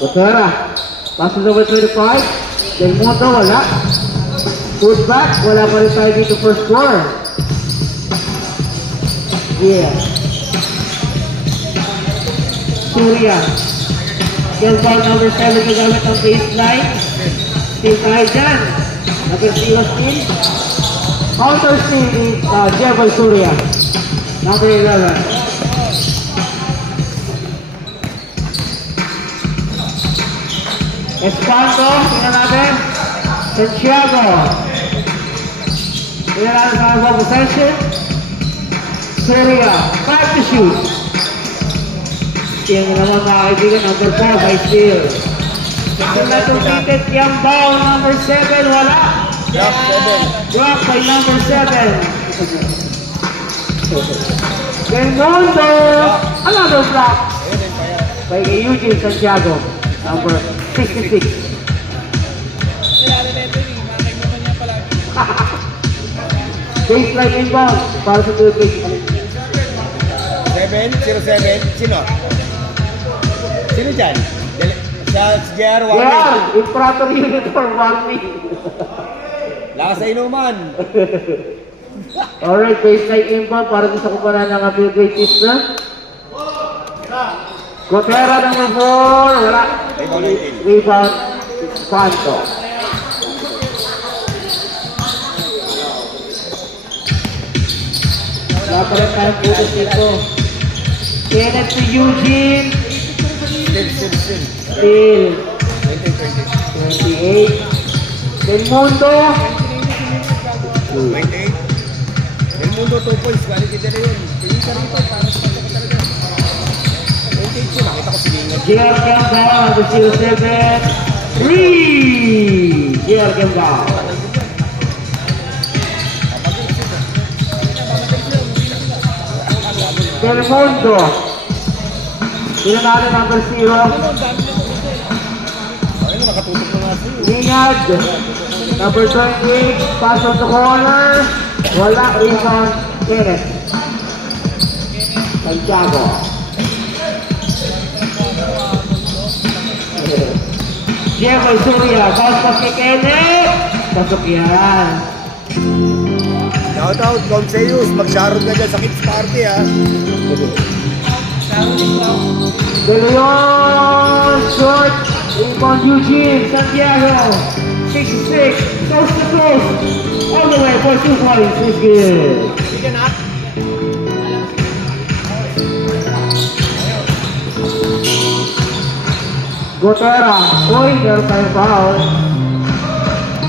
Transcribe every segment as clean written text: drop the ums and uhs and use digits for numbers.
Gutera. Passes over 25. Del Mundo, wala. Put back, wala pa rin tayo dito for score. Yeah. Surya. Skill ball number 7 gagamit ang baseline. Still tayo dyan. Number 0 still. Counter steal ni Jeboy Surya. Number 11. Espanto, tingnan natin. Santiago. Tingnan natin sa mga possession. Surya, 5 to shoot. Tingnan naman mga kaibigan, number 4 by steal. Tingnan completed, Yambao, number 7, wala. Drop 7. Drop by number 7. Delmundo, another block by Eugene Santiago, number 66. Baseline inbound para sa Philippines. 7-0-7. Sino? Sino dyan? Sa JR 1 Yeah, improper uniform 1 Lakas sa inuman. Alright, baseline inbound para sa kumparan ng Philippines na. Gutera number 4, wala. Rebound, Espanto. Wala pa rin tayong putos dito. Kenneth to Eugene. Still. 28. Del Mundo. 28. Del Mundo 2 points. Galing kita na yun. Tingin ka rito. Para sa kanya ka talaga. 28 yun. Nakita ko silingan. JR Gamba, number 07. 3. JR Gamba. Del Mundo. Sino natin number 0? Ayun, nakatutok na nga siya. Lingad. Number 28. Pass on the corner. Wala. Rebound. Kenneth. Santiago. Jeboy Surya. Pass pass kay Kenneth. Pasok yan. Shout out, Conseus. Mag-sharon ka dyan sa kids party, ha. De Leon. Short. Rebound Eugene. Santiago. 66. Coast to coast. All the way for 2 points. It's good. Sige na. Gutera. Uy, meron tayong foul.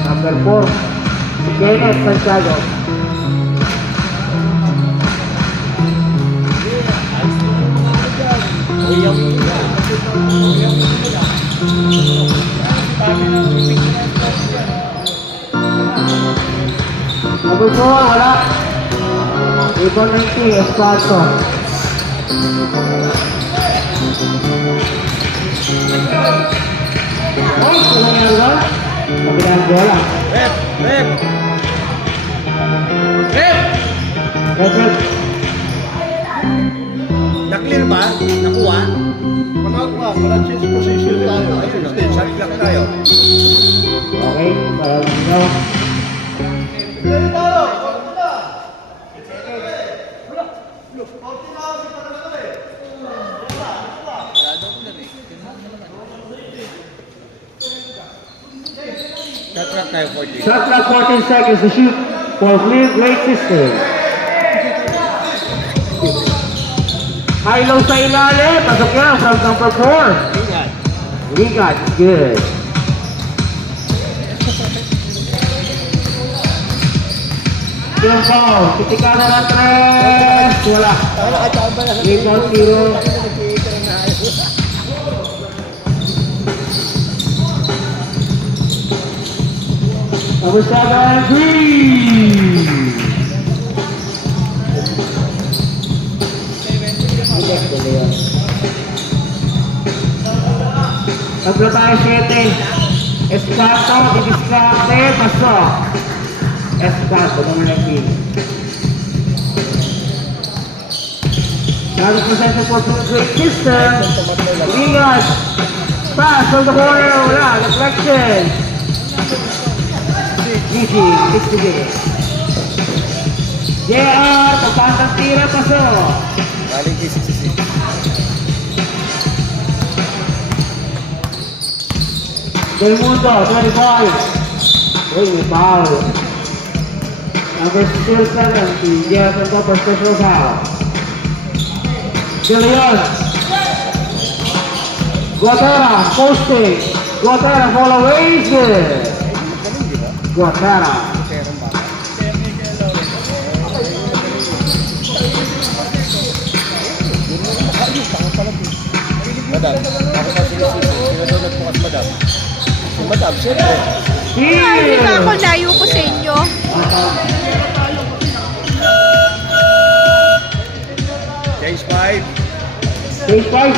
Number 4. Si Kenneth Santiago. Number 4, wala. Rebound 90, Espanto. Ay, sila nga ba? Kabilang bola. Rep! Rep! Rep. Na-clear ba? Nakuha? Wala change position tayo. Ayun, shot clock tayo. Okay, parang no. Shot clock tayo, 14. Shot clock 14 seconds to shoot for Clear Great System. High low sa ilalim. Pasok yan from number 4. Ligat. Good. Yung foul. Titika na ng 3. Wala. Rebound 0. Number 7. 3. Tatlo tayo 7. Espanto, didiskarte, pasok. Espanto, number 19. Dado possession for Blue Great System. Ligas. Pass from the corner, wala, deflection. GG, 60. JR, papantang tira, paso. Galing kay 66. Del Mundo, 25. Uy, may foul. Number 07, si Jeff Santo for special foul. De Leon. Guatera, posting. Guatera, fall away. Good. Magaling, di ba? Guatera. Perang bata. Madam, ako pa sinisisi. Sino daw nagbukas, madam? Si madam, syempre. Ay, di ba ako Here. layo ko sa inyo? Change 5. Stage 5.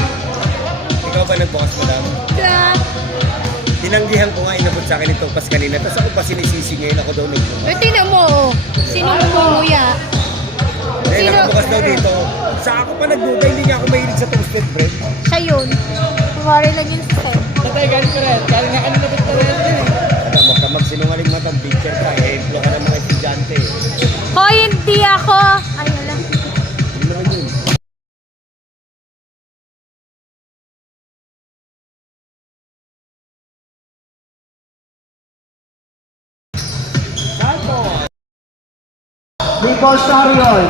Ikaw ba nagbukas, madam? Da. Tinanggihan ko nga, inabot sa akin itong pas kanina. Tapos ako pa sinisisi ngayon, ako daw nagbukas. Pero tingnan mo, oh. Sinong umuya? Eh, Sino? nakabukas daw dito. Sa ako pa nagbuka, hindi niya ako mahilig sa toasted bread. Siya yun. Kumari lang yun sa set. Madam, huwag ka magsinungaling matang teacher ka. Ehemplo ka ng mga estudyante. Hoy, hindi ako. Ay, wala. Ano naman yun? Nico Sarion.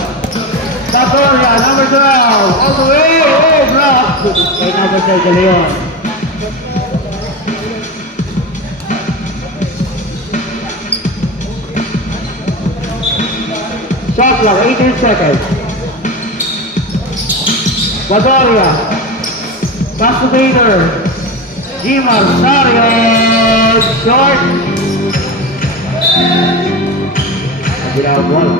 Taporia, number 12. All the way. Oh, block. Kay number 6, De Leon. Shot clock, 18 seconds. Badoria. Pass to Bader. Jimar Sarion. Short. Without one.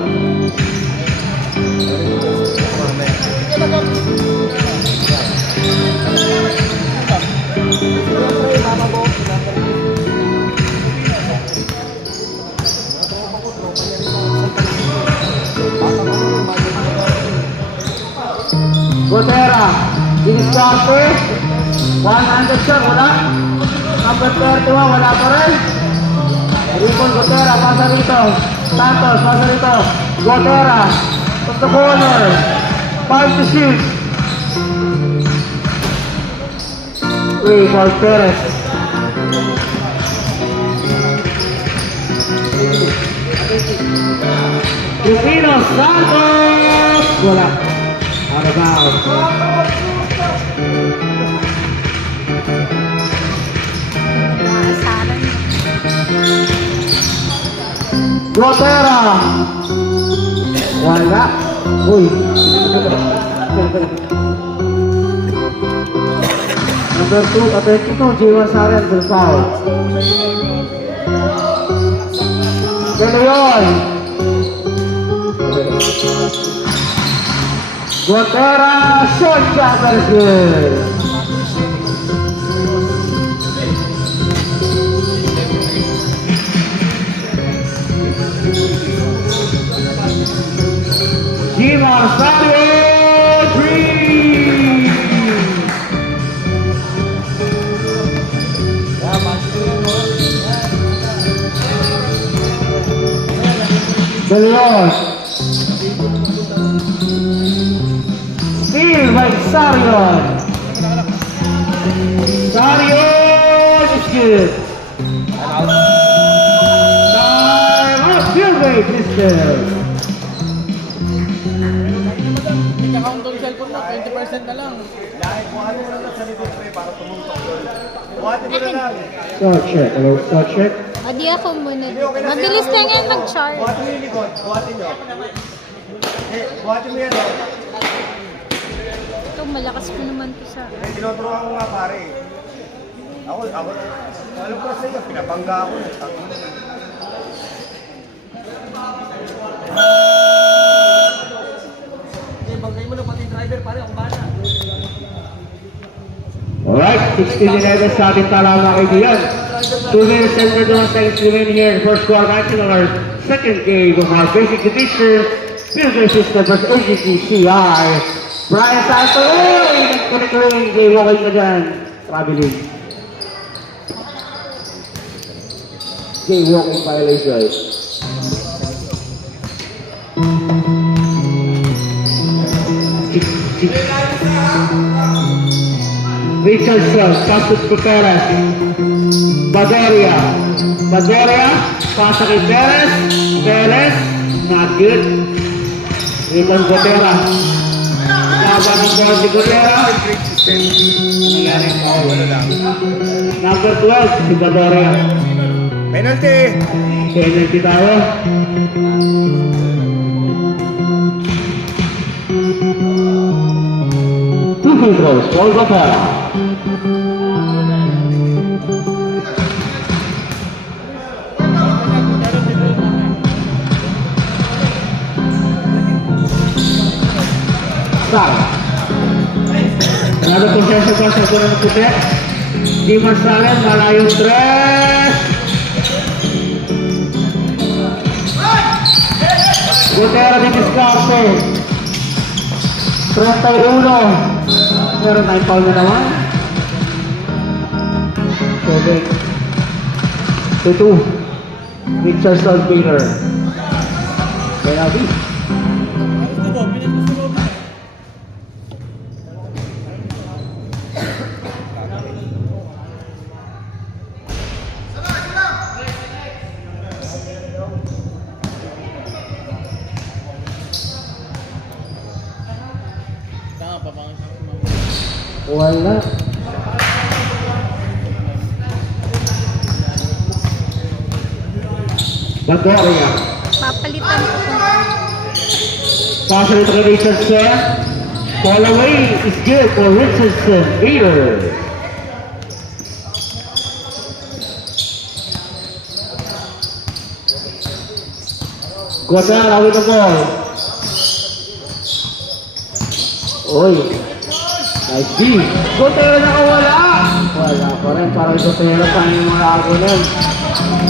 Gotera, Diniscarte, 100 shot, wala. Number 31, wala pa rin. Ripon Gotera, pasa rito. Santos, pasa rito. Gotera, to the corner. 5 to shoot. 3 for Perez. Rufino Santos, wala. Out of bounds. Nakasaran. Gotera. Wala. Uy. Number 32, Jiwa Sarian will foul. De Leon. Gotera, short shot, that is good. Jimar Sarian, 3. De Leon. Steal by Sarion. Sarion is good. Time out, field goal, Mister. Countdown cellphone mo, 20% na lang. Lahat mo ano na lang sa likod para tumuntok doon. Buhatin mo na lang. Start check, hello, start check. Adi ako muna. Mabilis na ngayon mag-chart. Buhatin mo yung likod. Buhatin nyo. Eh, buhatin mo yan. Ito, malakas ko naman to sa... Eh, tinuturuan ko nga pare. Ako, alam ko sa iyo, pinabangga ako. Alright, 16-11 sa ating tala mga kaibigan. 2 minutes and 31 seconds remaining here in the first quarter action on our second game of our basic division. Filter System vs. AGCCI. Brian Santos, uy! Nagkunik rin, game okay na dyan. Traveling. Jaywalking violation. Richardson, pass to Perez. Badoria. Badoria, pass kay Perez. Perez, not good. Riton Gotera. Laban ng ball si Gotera. Great system. Nangyari ang foul. Wala lang. Number 12, si Badoria. Penalty! Penalty tayo. Two free throws for Gotera. Sal. Another possession pa sa gulong puti. Di Marsalen, malayong tres. Gotera di diskarte. 31. Meron tayong foul na naman. 7-2. Richardson Baylor. Penalty. Wala. Badoria. Papalitan ko kung Pass it to Richardson. Fall away is good for Richardson. Baylor. Gotera with the ball. Oy. Nice D. Gotera nakawala. Wala pa rin. Parang Gotera pa yung mga agunin.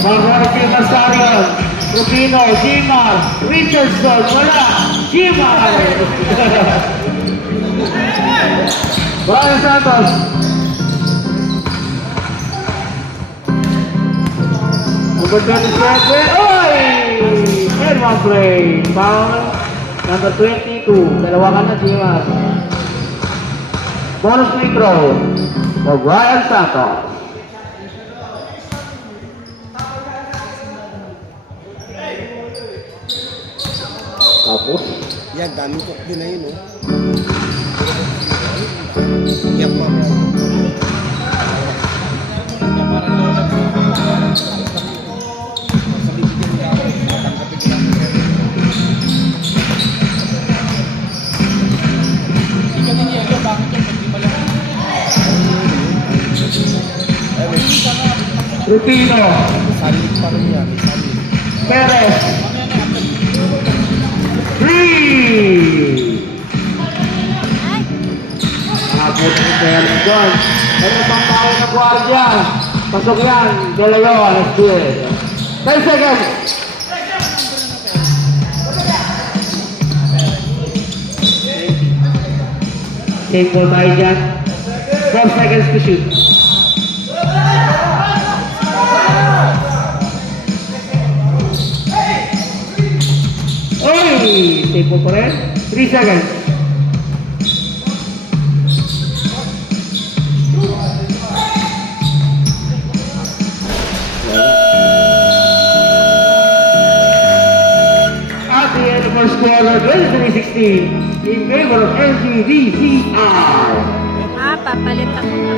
Margarity Masarion. Rufino. Jimar. Richardson. Wala. Jimar. Brian Santos. Number 27. Oy! Edmond Play. Foul. Number 22. Dalawa ka na, Jimar. Bonus free throw for Brian Santos. Tapos, Yan, daming cook din na yun, oh. Yan, ma'am. Rufino, Salit pa rin yan. Salit. Perez. 3! Nakapot ni Perez doon. Ano pang tao na guardia? Pasok yan. Dalayo, let's do it. 10 seconds. Take ball tayo dyan. 12 seconds to shoot. Oy! Take ball pa rin. 3 seconds. At the end of first quarter, 23-16, in favor of NGVCR. papalitan ko na.